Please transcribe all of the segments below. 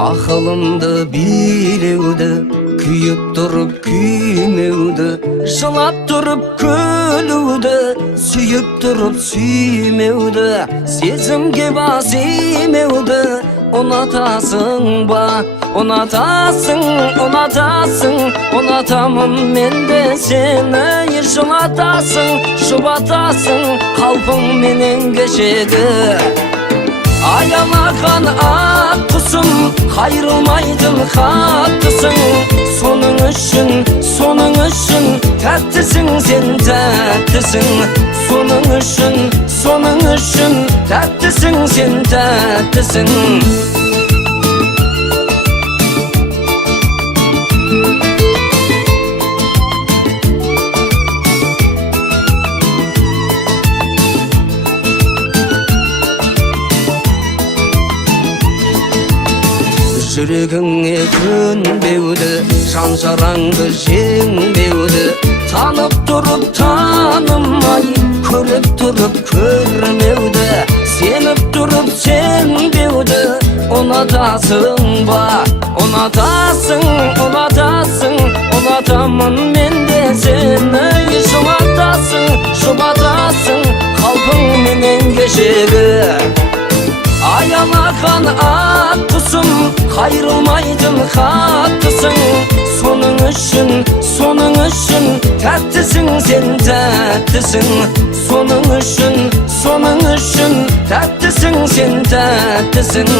Ақылымды билеуді, күйіп тұрып күймеуді, жылап тұрып күлуді, сүйіп тұрып сүймеуді, сезімге бас имеуді ұнатасың ба? Ұнатасың, ұнатасың, ұнатамын мен де сені. Жылатасың, жұбатасың, қалпың менен кешегі. Аялаған ақ құсым, қайрылмайтын қаттысың. Соның үшін, тәттісің сен, тәттісің. Соның үшін, тәттісің сен, тәттісің. Жүрегіңе көнбеуді, жан-жараңды жеңбеуді, танып тұрып танымай, көріп тұрып көрмеуді, сеніп тұрып сенбеуді ұнатасың ба? Ұнатасың, ұнатасың, ұнатамын мен де сені. Жылатасың, жұбатасың, қалпың менен кешегі. Аялаған ақ құсым, қайрылмайтын қаттысың. Соның үшін, тәттісің сен, тәттісің. Соның үшін, тәттісің сен, тәттісің.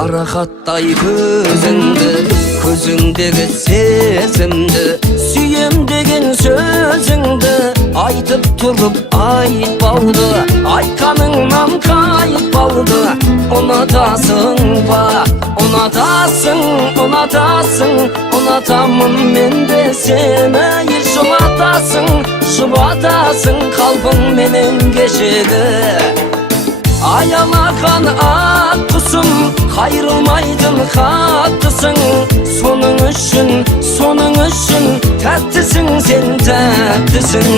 Қарақаттай көзіңді, көзіңдегі сезімді, сүйем деген сөзіңді айтып тұрып айтпауды, айтқаныңнан қайтпауды ұнатасың ба? Ұнатасың, ұнатасың, ұнатамын мен де сені. Жылатасың, жұбатасың, қалпың менен кешегі. Аялаған ақ құсым, қайрылмайтын қаттысың. Соның үшін, тәттісің сен, тәттісің.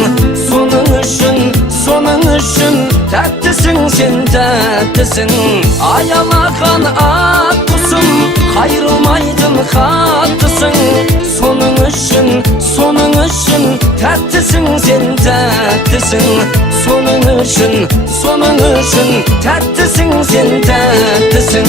Соның үшін, тәттісің сен, тәттісің. Аялаған ақ құсым, қайрылмайтын қаттысың. Соның үшін, тәттісің сен, тәттісің. Соның үшін, тәттісің сен, тәттісің.